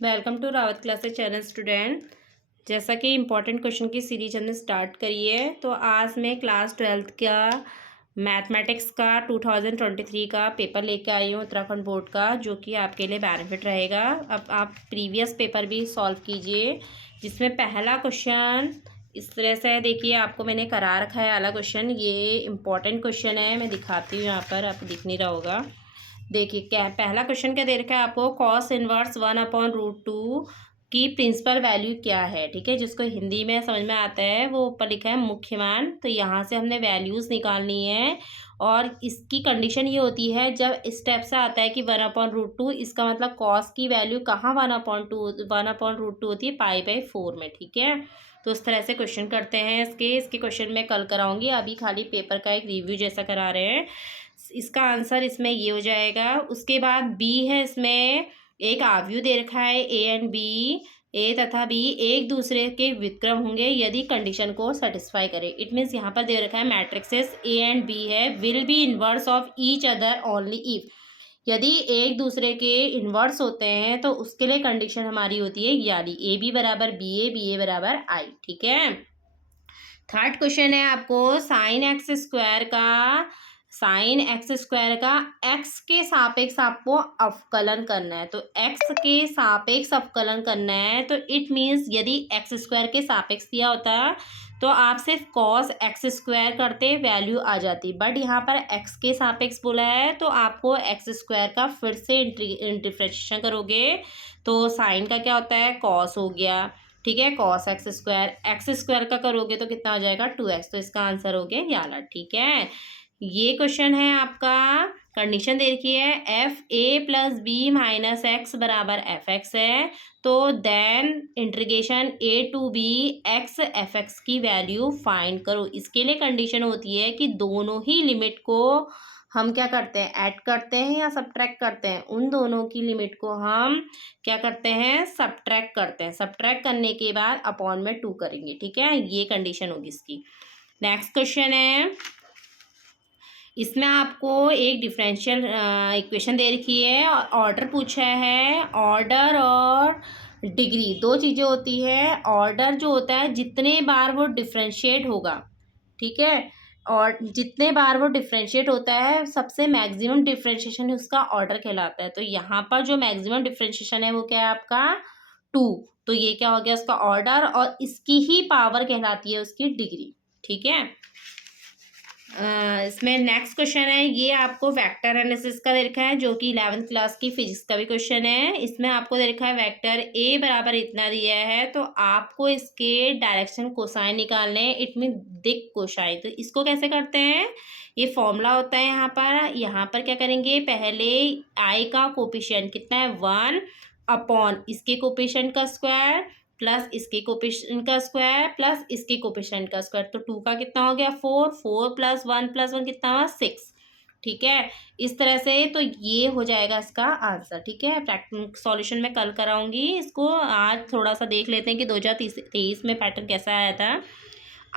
Welcome to Rawat classes channel student. जैसा कि important question की सीरीज हमने स्टार्ट करी है, तो आज मैं क्लास 12th का मैथमेटिक्स का 2023 का पेपर लेके आई हूँ उत्तराखंड बोर्ड का, जो कि आपके लिए बेनिफिट रहेगा। अब आप प्रीवियस पेपर भी सॉल्व कीजिए, जिसमें पहला क्वेश्चन इस तरह से है। देखिए, आपको मैंने करा रखा है वाला क्वेश्चन, ये इम्पोर्टेंट क्वेश्चन है। मैं दिखाती हूँ, यहाँ पर आपको दिख नहीं रहा होगा। देखिए, क्या पहला क्वेश्चन क्या दे रखा है आपको, कॉस इनवर्स 1/√2 की प्रिंसिपल वैल्यू क्या है। ठीक है, जिसको हिंदी में समझ में आता है वो ऊपर लिखा है मुख्य मान। तो यहाँ से हमने वैल्यूज़ निकालनी है, और इसकी कंडीशन ये होती है जब स्टेप से आता है कि 1/√2, इसका मतलब कॉस की वैल्यू कहाँ 1/√2 होती है, पाई/4 में। ठीक है, तो इस तरह से क्वेश्चन करते हैं। इसके क्वेश्चन मैं कल कराऊंगी, अभी खाली पेपर का एक रिव्यू जैसा करा रहे हैं। इसका आंसर इसमें ये हो जाएगा। उसके बाद बी है, इसमें एक आव्यूह दे रखा है ए एंड बी, ए तथा बी एक दूसरे के व्युत्क्रम होंगे यदि कंडीशन को सेटिस्फाई करे। इट मीन्स यहाँ पर दे रखा है मैट्रिक्सेस ए एंड बी है, will be inverse of each other only if. यदि एक दूसरे के इन्वर्स होते हैं तो उसके लिए कंडीशन हमारी होती है यानी ए बी बराबर बी ए बराबर आई। ठीक है, थर्ड क्वेश्चन है आपको साइन एक्स स्क्वायर का एक्स के सापेक्ष आपको अवकलन करना है। तो एक्स के सापेक्ष अवकलन करना है, तो इट मीन्स यदि एक्स स्क्वायर के सापेक्ष दिया होता तो आप सिर्फ कॉस एक्स स्क्वायर करते, वैल्यू आ जाती। बट यहाँ पर एक्स के सापेक्ष बोला है, तो आपको एक्स स्क्वायर का फिर से डिफरेंशिएशन करोगे तो साइन का क्या होता है, कॉस हो गया। ठीक है, कॉस एक्स स्क्वायर का करोगे तो कितना हो जाएगा, 2x। तो इसका आंसर हो गया ये वाला। ठीक है, ये क्वेश्चन है आपका। कंडीशन दे रखी है fa+b-x बराबर fx है, तो then integration a to b x की वैल्यू फाइंड करो। इसके लिए कंडीशन होती है कि दोनों ही लिमिट को हम क्या करते हैं, ऐड करते हैं या सब्ट्रैक्ट करते हैं। उन दोनों की लिमिट को हम क्या करते हैं, सब्ट्रैक्ट करते हैं। सब्ट्रैक्ट करने के बाद अपॉन में 2 करेंगे। ठीक है, ये कंडीशन होगी इसकी। नेक्स्ट क्वेश्चन है, इसमें आपको एक डिफरेंशियल इक्वेशन दे रखी है, ऑर्डर पूछा है। ऑर्डर और डिग्री दो चीज़ें होती है। ऑर्डर जो होता है जितने बार वो डिफरेंशिएट होगा, ठीक है, और जितने बार वो डिफरेंशिएट होता है सबसे मैक्सिमम डिफरेंशिएशन उसका ऑर्डर कहलाता है। तो यहाँ पर जो मैक्सिमम डिफरेंशिएशन है वो क्या है आपका 2। तो ये क्या हो गया उसका ऑर्डर, और इसकी ही पावर कहलाती है उसकी डिग्री। ठीक है, इसमें नेक्स्ट क्वेश्चन है, ये आपको वेक्टर एनालिसिस का दे रखा है, जो कि 11th क्लास की फिजिक्स का भी क्वेश्चन है। इसमें आपको दे रखा है वेक्टर ए बराबर इतना दिया है, तो आपको इसके डायरेक्शन कोसाइन निकालने हैं। इट मीन दिक कोसाइन। तो इसको कैसे करते हैं, ये फॉर्मूला होता है यहाँ पर क्या करेंगे, पहले आई का कोफिशिएंट कितना है 1 अपॉन इसके कोफिशिएंट का स्क्वायर प्लस इसके कोफिशिएंट का स्क्वायर प्लस इसके कोफिशिएंट का स्क्वायर। तो 2 का कितना हो गया 4, 4 + 1 कितना हुआ 6। ठीक है, इस तरह से तो ये हो जाएगा इसका आंसर। ठीक है, प्रैक्टिस सॉल्यूशन में कल कराऊंगी इसको, आज थोड़ा सा देख लेते हैं कि 2023 में पैटर्न कैसा आया था।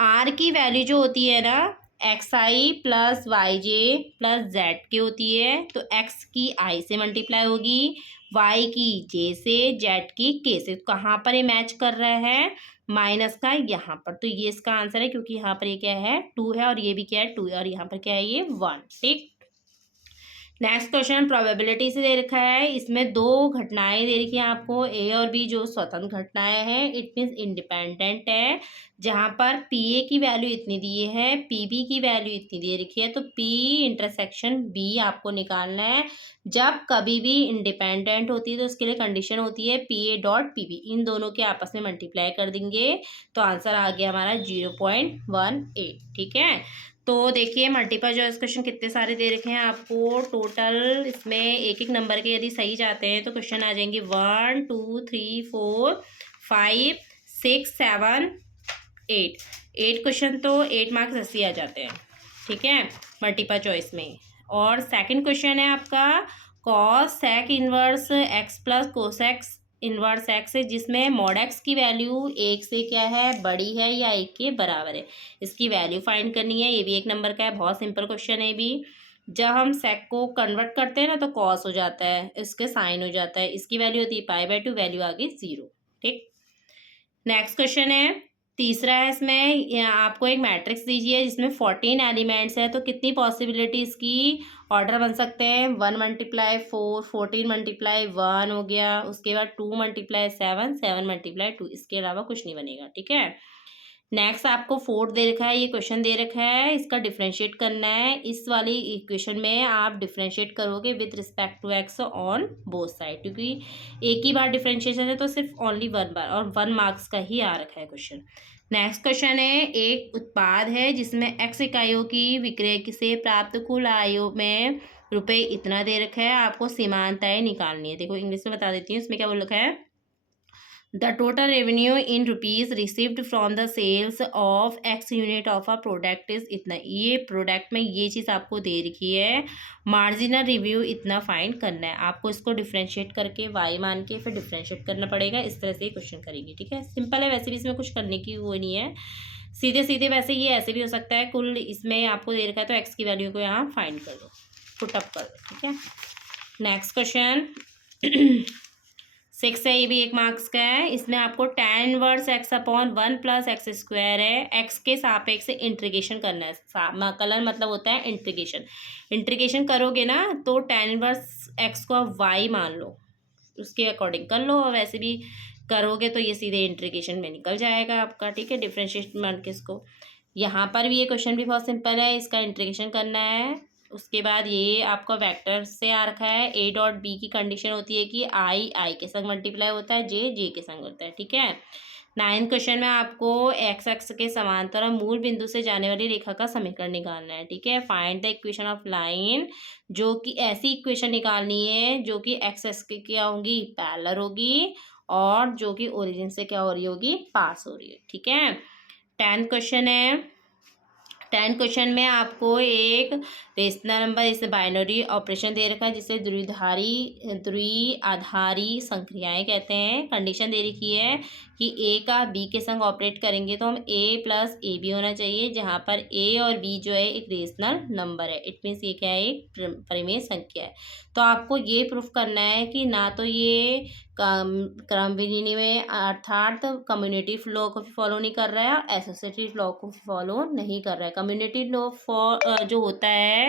आर की वैल्यू जो होती है ना, xi+yj+z की होती है। तो x की i से मल्टीप्लाई होगी, y की j से, z की k से। कहाँ पर ये मैच कर रहा है, माइनस का यहाँ पर। तो ये इसका आंसर है, क्योंकि यहाँ पर ये क्या है 2 है, और ये भी क्या है 2 है, और यहाँ पर क्या है ये 1। ठीक, नेक्स्ट क्वेश्चन प्रोबेबिलिटी से दे रखा है। इसमें दो घटनाएं दे रखी हैं आपको, ए और बी, जो स्वतंत्र घटनाएं हैं। इट मीन्स इंडिपेंडेंट है, जहां पर पी ए की वैल्यू इतनी दी है, पी बी की वैल्यू इतनी दे रखी है। तो पी इंटरसेक्शन बी आपको निकालना है। जब कभी भी इंडिपेंडेंट होती है तो उसके लिए कंडीशन होती है P A dot P B, इन दोनों के आपस में मल्टीप्लाई कर देंगे तो आंसर आ गया हमारा 0.18। ठीक है, तो देखिए मल्टीपल चॉइस क्वेश्चन कितने सारे दे रखे हैं आपको टोटल। इसमें एक एक नंबर के यदि सही जाते हैं तो क्वेश्चन आ जाएंगे 1 2 3 4 5 6 7 8। 8 क्वेश्चन तो 8 मार्क्स ऐसे आ जाते हैं। ठीक है, मल्टीपल चॉइस में। और सेकंड क्वेश्चन है आपका cos sec inverse x plus cosec inverse x है, जिसमें मॉड एक्स की वैल्यू 1 से क्या है बड़ी है या 1 के बराबर है। इसकी वैल्यू फाइंड करनी है। ये भी 1 नंबर का है, बहुत सिंपल क्वेश्चन है भी। जब हम सेक को कन्वर्ट करते हैं ना तो कॉस हो जाता है, इसके साइन हो जाता है, इसकी वैल्यू होती है पाई/2, वैल्यू आ गई 0। ठीक, नेक्स्ट क्वेश्चन है, तीसरा है इसमें आपको एक मैट्रिक्स दीजिए जिसमें 14 एलिमेंट्स है, तो कितनी पॉसिबिलिटी इसकी ऑर्डर बन सकते हैं। 1 × 4, 14 × 1 हो गया, उसके बाद 2 × 7, 7 × 2, इसके अलावा कुछ नहीं बनेगा। ठीक है, नेक्स्ट आपको 4 दे रखा है, ये क्वेश्चन दे रखा है, इसका डिफरेंशिएट करना है। इस वाली इक्वेशन में आप डिफरेंशिएट करोगे with respect to X on both side, क्योंकि एक ही बार डिफरेंशिएशन है तो सिर्फ ओनली 1 बार, और 1 मार्क्स का ही आ रखा है क्वेश्चन। नेक्स्ट क्वेश्चन है, एक उत्पाद है जिसमें एक्स इकाइयों की विक्रय से प्राप्त कुल आयों में रुपए इतना दे रखा है, आपको सीमांताएं निकालनी है। देखो इंग्लिश में बता देती हूँ, इसमें क्या बोल रखा है, The total revenue in rupees received from the sales of X unit of a product is इतना। ये प्रोडक्ट में ये चीज़ आपको दे रखी है, मार्जिनल रिव्यू इतना फाइंड करना है आपको। इसको डिफ्रेंशिएट करके y मान के फिर डिफ्रेंशिएट करना पड़ेगा। इस तरह से ये क्वेश्चन करेंगे। ठीक है, सिंपल है, वैसे भी इसमें कुछ करने की वो नहीं है, सीधे सीधे। वैसे ये ऐसे भी हो सकता है, कुल इसमें आपको दे रखा है तो एक्स की वैल्यू को यहाँ फाइंड कर दो, पुटअप कर दो। ठीक है, नेक्स्ट क्वेश्चन 6 है, ये भी 1 मार्क्स का है। इसमें आपको tan इनवर्स x/1 + x² है, x के सापेक्ष से इंटीग्रेशन करना है। कलर मतलब होता है इंटीग्रेशन। इंटीग्रेशन करोगे ना तो tan इनवर्स x को y मान लो, उसके अकॉर्डिंग कर लो, और वैसे भी करोगे तो ये सीधे इंटीग्रेशन में निकल जाएगा आपका। ठीक है, डिफ्रेंशिएट मान के इसको। यहाँ पर भी ये क्वेश्चन भी बहुत सिंपल है, इसका इंटीग्रेशन करना है। उसके बाद ये आपका वेक्टर से आ रखा है, a डॉट बी की कंडीशन होती है कि i के संग मल्टीप्लाई होता है, j के संग होता है। ठीक है, 9th क्वेश्चन में आपको एक्स एक्स के समांतर और मूल बिंदु से जाने वाली रेखा का समीकरण निकालना है। ठीक है, find the equation of line, जो कि ऐसी इक्वेशन निकालनी है जो कि एक्स एक्स की क्या होगी, पैरेलल होगी, और जो कि ओरिजिन से क्या हो रही होगी, पास हो रही है। ठीक है, 10th क्वेश्चन है। 10 क्वेश्चन में आपको एक रेशनल नंबर, इसे बाइनरी ऑपरेशन दे रखा है जिसे द्विआधारी संक्रियाएं कहते हैं। कंडीशन दे रखी है कि ए का बी के संग ऑपरेट करेंगे तो हम a + ab होना चाहिए, जहाँ पर a और b जो है एक रेशनल नंबर है। इट मीन्स ये क्या है, एक परिमेय संख्या है। तो आपको ये प्रूफ करना है कि ना तो ये क्रम विनिमय अर्थात कम्युनिटी लॉ को फॉलो नहीं कर रहा है, और एसोसिएटिव लॉ को फॉलो नहीं कर रहा है। कम्युनिटी लॉ जो होता है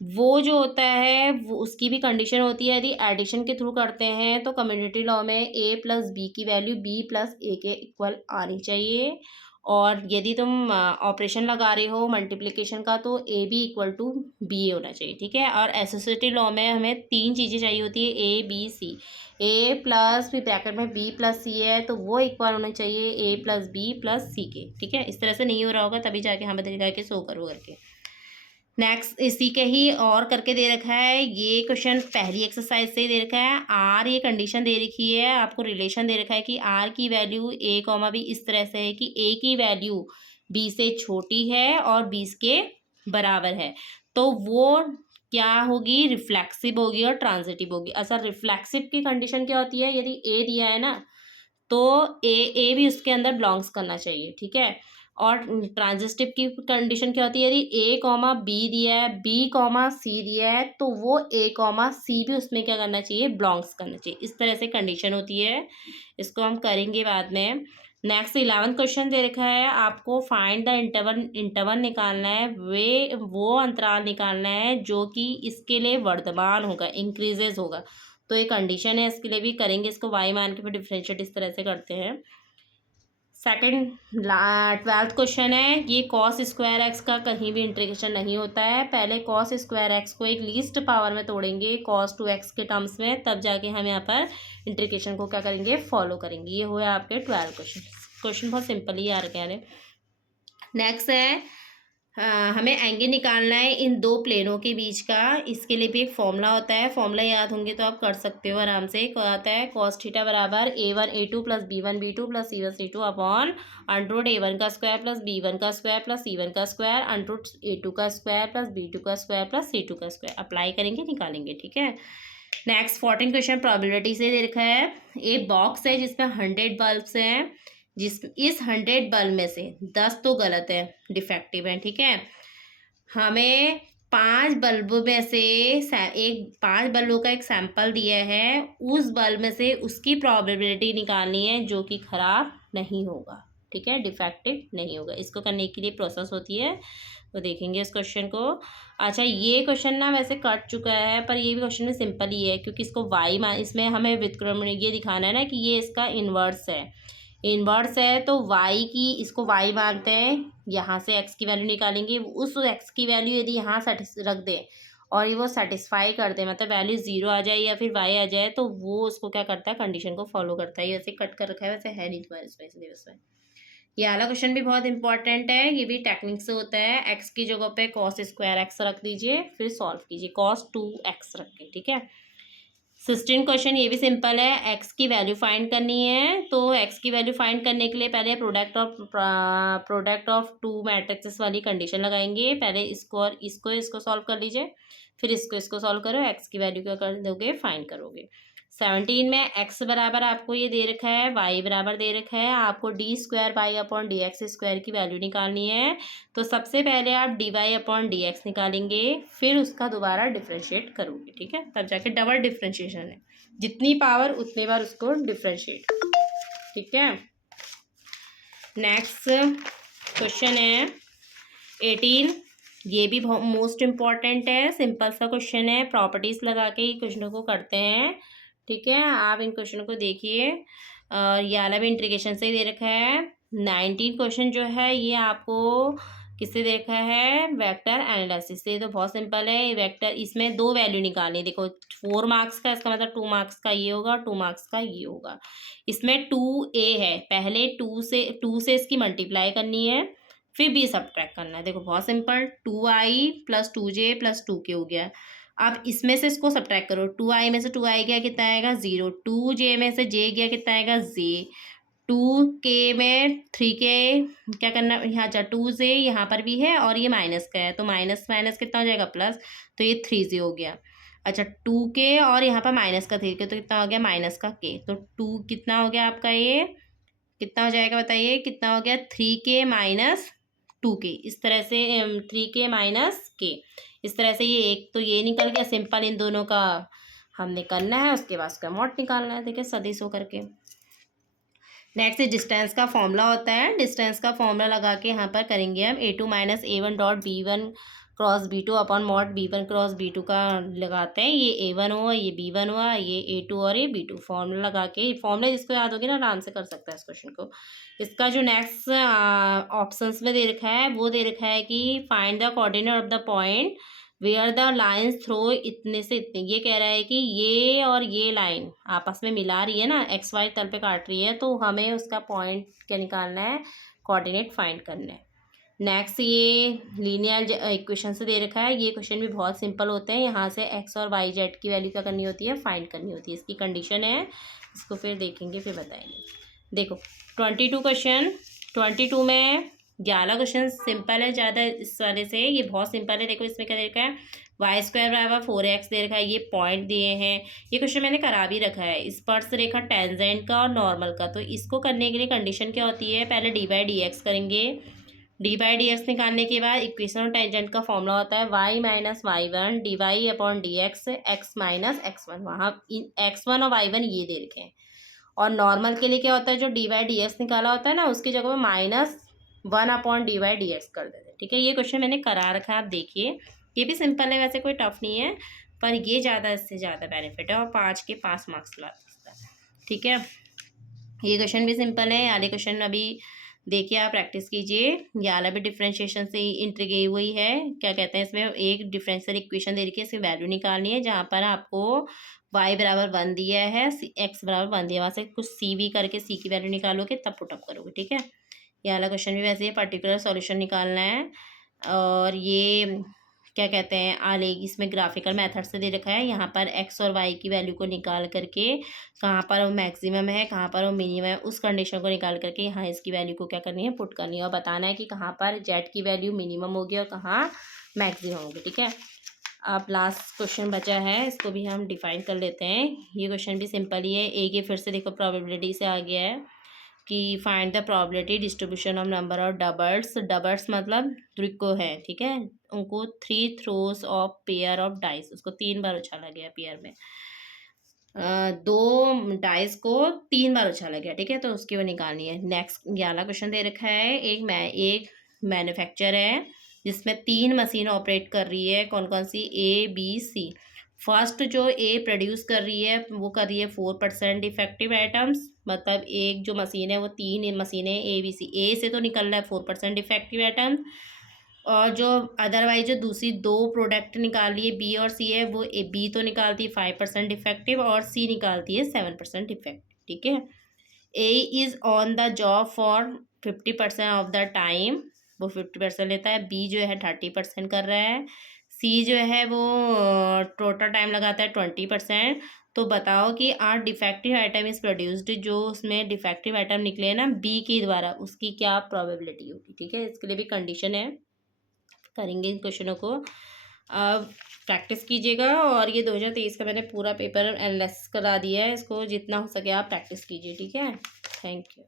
वो उसकी भी कंडीशन होती है, यदि एडिशन के थ्रू करते हैं तो कम्युनिटी लॉ में a + b की वैल्यू b + a के इक्वल आनी चाहिए, और यदि तुम ऑपरेशन लगा रहे हो मल्टीप्लिकेशन का तो ab = b होना चाहिए। ठीक है, और एसोसिएटिव लॉ में हमें 3 चीज़ें चाहिए होती है, a b c। a plus फिर ब्रैकेट में b + c है तो वो इक्वल होना चाहिए a + b + c के। ठीक है, इस तरह से नहीं हो रहा होगा तभी जाके हमें बताएगा कि सो करो करके। नेक्स्ट इसी के ही और करके दे रखा है, ये क्वेश्चन पहली एक्सरसाइज से ही दे रखा है। आर ये कंडीशन दे रखी है, आपको रिलेशन दे रखा है कि आर की वैल्यू a, b इस तरह से है कि a की वैल्यू b से छोटी है और 20 के बराबर है, तो वो क्या होगी, रिफ्लेक्सिव होगी और ट्रांजिटिव होगी। अच्छा, रिफ्लेक्सिव की कंडीशन क्या होती है, यदि a दिया है ना तो ए भी उसके अंदर बिलोंग्स करना चाहिए। ठीक है, और ट्रांजिटिव की कंडीशन क्या होती है, यदि a, b दिया है, b, c दिया है तो वो a, c भी उसमें क्या करना चाहिए, बिलोंग्स करना चाहिए। इस तरह से कंडीशन होती है, इसको हम करेंगे बाद में। नेक्स्ट 11th क्वेश्चन दे रखा है, आपको फाइंड द इंटरवल निकालना है, वो अंतराल निकालना है जो कि इसके लिए वर्धमान होगा, इंक्रीजेज होगा। तो ये कंडीशन है, इसके लिए भी करेंगे, इसको y मान के फिर डिफरेंशिएट इस तरह से करते हैं। सेकंड 12th क्वेश्चन है, ये cos² x का कहीं भी इंटीग्रेशन नहीं होता है। पहले cos² x को एक लीस्ट पावर में तोड़ेंगे cos2x के टर्म्स में, तब जाके हम यहाँ पर इंटीग्रेशन को क्या करेंगे, फॉलो करेंगे। ये हुआ आपके 12 क्वेश्चन बहुत सिंपल ही आ रखे हैं। नेक्स्ट है, हमें एंगल निकालना है इन दो प्लेनों के बीच का। इसके लिए भी एक फॉर्मूला होता है, फॉर्मूला याद होंगे तो आप कर सकते हो आराम से। क्या आता है, cos थीटा बराबर a1 a2 + b1 b2 + c1 c2 upon √a1 का स्क्वायर + b1 का स्क्वायर + c1 का स्क्वायर √a2 का स्क्वायर + b2 का स्क्वायर + c2 का स्क्वायर। अप्लाई करेंगे, निकालेंगे। ठीक है, नेक्स्ट 14 क्वेश्चन प्रोबेबिलिटी से दे रखा है। एक बॉक्स है जिसमें 100 बल्ब्स हैं, इस 100 बल्ब में से 10 तो गलत है, डिफेक्टिव है। ठीक है, हमें 5 बल्बों में से एक 5 बल्बों का एक सैंपल दिया है, उस बल्ब में से उसकी प्रोबेबिलिटी निकालनी है जो कि ख़राब नहीं होगा, ठीक है, डिफेक्टिव नहीं होगा। इसको करने के लिए प्रोसेस होती है, तो देखेंगे इस क्वेश्चन को। अच्छा, ये क्वेश्चन ना वैसे कट चुका है, पर ये भी क्वेश्चन में सिंपल ही है, क्योंकि इसको वाई इसमें हमें व्युत्क्रम ये दिखाना है ना कि ये इसका इन्वर्स है। इन्वर्स है तो वाई की, इसको वाई मानते हैं, यहाँ से एक्स की वैल्यू निकालेंगे। उस एक्स की वैल्यू यदि यहाँ रख दें और ये वो सेटिस्फाई कर दे, मतलब वैल्यू 0 आ जाए या फिर वाई आ जाए, तो वो उसको क्या करता है, कंडीशन को फॉलो करता है। ये वैसे कट कर रखा है, वैसे है नहीं तुम्हारे इसमें, इसलिए उसमें ये वाला क्वेश्चन भी बहुत इंपॉर्टेंट है। ये भी टेक्निक से होता है। एक्स की जगह पे कॉस स्क्वायर एक्स रख दीजिए, फिर सॉल्व कीजिए, कॉस 2x रख के, ठीक है। 16 क्वेश्चन ये भी सिंपल है। एक्स की वैल्यू फाइंड करनी है, तो एक्स की वैल्यू फाइंड करने के लिए पहले प्रोडक्ट ऑफ टू मैट्रिक्सेस वाली कंडीशन लगाएंगे। पहले इसको और इसको सॉल्व कर लीजिए, फिर इसको सॉल्व करो, एक्स की वैल्यू क्या कर दोगे, फाइंड करोगे। 17 में एक्स बराबर आपको ये दे रखा है, वाई बराबर दे रखा है, आपको D square Y upon D X square की वैल्यू निकालनी है। तो सबसे पहले आप D Y upon D X निकालेंगे, फिर उसका दोबारा डिफ्रेंशिएट करोगे, ठीक है, तब जाके डबल डिफ्रेंशिएशन है, जितनी पावर उतने बार उसको डिफ्रेंशिएट, ठीक है। नेक्स्ट क्वेश्चन है 18। ये भी बहुत मोस्ट इम्पॉर्टेंट है, सिंपल सा क्वेश्चन है, प्रॉपर्टीज लगा के ही क्वेश्चनों को करते हैं, ठीक है। आप इन क्वेश्चनों को देखिए, और ये वाला भी इंटीग्रेशन से ही दे रखा है। 19 क्वेश्चन जो है ये आपको किससे दे रखा है, वेक्टर एनालिसिस से। तो बहुत सिंपल है, वेक्टर, इसमें 2 वैल्यू निकालनी, देखो 4 मार्क्स का, इसका मतलब 2 मार्क्स का ये होगा, 2 मार्क्स का ये होगा। इसमें 2a है, पहले 2 से इसकी मल्टीप्लाई करनी है, फिर b सब्ट्रैक्ट करना है। देखो बहुत simple, 2i plus 2j plus 2k हो गया। अब इसमें से इसको सब्ट्रैक्ट करो, 2i में से 2i गया कितना आएगा, 0। 2j में से j गया कितना आएगा, j। 2k में 3k क्या करना यहाँ, अच्छा 2j यहाँ पर भी है और ये माइनस का है, तो माइनस माइनस कितना हो जाएगा, प्लस, तो ये 3j हो गया। अच्छा 2k और यहाँ पर माइनस का 3k, तो कितना हो गया, माइनस का k, तो 2 कितना हो गया आपका, ये कितना हो जाएगा बताइए, कितना हो गया, 3k माइनस 2k, इस तरह से 3k माइनस k, इस तरह से ये एक तो ये निकल गया सिंपल। इन दोनों का हमने करना है, उसके बाद उसका मॉड निकालना है, देखिए सदिश होकर के। नेक्स्ट डिस्टेंस का फॉर्मूला होता है, डिस्टेंस का फॉर्मूला लगा के यहाँ पर करेंगे हम a2 minus a1 dot b1 cross b2 upon mod b1 cross b2 का लगाते हैं। ये a1 हुआ, ये b1 हुआ, ये a2 और ये b2, फॉर्मूला लगा के, फॉर्मूला जिसको याद होगी ना आराम से कर सकता है इस क्वेश्चन को। इसका जो नेक्स्ट ऑप्शंस में दे रखा है, वो दे रखा है कि find the coordinate of the point where the lines through इतने से इतने। ये कह रहा है कि ये और ये लाइन आपस में मिला रही है ना, एक्स वाई तल पे काट रही है, तो हमें उसका पॉइंट क्या निकालना है, कोऑर्डिनेट फाइंड करना है। नेक्स्ट ये लीनियर इक्वेशन से दे रखा है। ये क्वेश्चन भी बहुत सिंपल होते हैं, यहाँ से एक्स और वाई जेड की वैल्यू क्या करनी होती है, फाइंड करनी होती है, इसकी कंडीशन है। इसको फिर देखेंगे, फिर बताएंगे। देखो 22 क्वेश्चन, 22 में 11 क्वेश्चन सिंपल है ज़्यादा इस वाले से, ये बहुत सिंपल है। देखो इसमें क्या दे रखा है, वाई स्क्वायर बराबर 4x दे रखा है, ये पॉइंट दिए हैं। ये क्वेश्चन मैंने करा भी रखा है, स्पर्श रेखा टेंजेंट का और नॉर्मल का। तो इसको करने के लिए कंडीशन क्या होती है, पहले डी बाई डी एक्स करेंगे, डी बाई डी एक्स निकालने के बाद इक्वेशन और टेंजेंट का फॉर्मूला होता है Y minus Y one D Y upon D X, X minus X one, वहाँ x1 और y1 ये दे रखे हैं। और नॉर्मल के लिए क्या होता है, जो डी बाई डी एक्स निकाला होता है ना, उसकी जगह में -1 upon D by D x कर देते हैं, ठीक है। ये क्वेश्चन मैंने करा रखा है, आप देखिए, ये भी सिंपल है, वैसे कोई टफ नहीं है, पर ये ज़्यादा इससे ज़्यादा बेनिफिट है और 5 के 5 मार्क्स ला सकता है, ठीक है। ये क्वेश्चन भी सिंपल है, आधे क्वेश्चन अभी देखिए, आप प्रैक्टिस कीजिए। ये वाला भी डिफरेंशिएशन से ही इंटर गई हुई है, क्या कहते हैं, इसमें एक डिफरेंशियल इक्वेशन दे रखी है, इसकी वैल्यू निकालनी है, जहाँ पर आपको y बराबर 1 दिया है, x बराबर 1 दिया, वहाँ से कुछ c भी करके c की वैल्यू निकालोगे, तब पुटअप करोगे, ठीक है। ये वाला क्वेश्चन भी वैसे ही पर्टिकुलर सॉल्यूशन निकालना है। और ये क्या कहते हैं, आले इसमें ग्राफिकल मेथड से दे रखा है, यहाँ पर x और y की वैल्यू को निकाल करके कहाँ पर वो मैक्सिमम है, कहाँ पर वो मिनिमम है, उस कंडीशन को निकाल करके यहाँ इसकी वैल्यू को क्या करनी है, पुट करनी है, और बताना है कि कहाँ पर z की वैल्यू मिनिमम होगी और कहाँ मैक्सिमम होगी, ठीक है। अब लास्ट क्वेश्चन बचा है, इसको भी हम डिफाइन कर लेते हैं। ये क्वेश्चन भी सिंपल ही है, एक ये फिर से देखो प्रोबेबिलिटी से आ गया है कि find the probability distribution of number of doubles. Doubles मतलब द्विको है, ठीक है। उनको 3 throws of pair of dice, उसको 3 बार उछाला गया पेयर में। 2 डाइस को 3 बार उछाला गया, ठीक है, तो उसकी वो निकालनी है। नेक्स्ट 11 क्वेश्चन दे रखा है। एक मैन्युफैक्चर है जिसमें 3 मशीन ऑपरेट कर रही है। कौन कौन सी? A B C. फर्स्ट जो ए प्रोड्यूस कर रही है वो कर रही है 4% डिफेक्टिव आइटम्स, मतलब एक जो मशीन है वो 3 मशीनें ए बी सी, ए से तो निकल रहा है 4% डिफेक्टिव आइटम्स, और जो अदरवाइज जो दूसरी 2 प्रोडक्ट निकाल रही है बी और सी है, वो बी तो निकालती है 5% डिफेक्टिव और सी निकालती है 7% डिफेक्टिव, ठीक है। A is on the job for 50% of the time, वो 50% लेता है। बी जो है 30% कर रहा है। सी जो है वो टोटल टाइम लगाता है 20%। तो बताओ कि are defective item is produced, जो उसमें डिफेक्टिव आइटम निकले ना बी के द्वारा, उसकी क्या प्रोबेबिलिटी होगी, ठीक है। इसके लिए भी कंडीशन है, करेंगे इन क्वेश्चनों को। अब प्रैक्टिस कीजिएगा, और ये 2023 का मैंने पूरा पेपर एनालिसिस करा दिया है, इसको जितना हो सके आप प्रैक्टिस कीजिए, ठीक है। Thank you.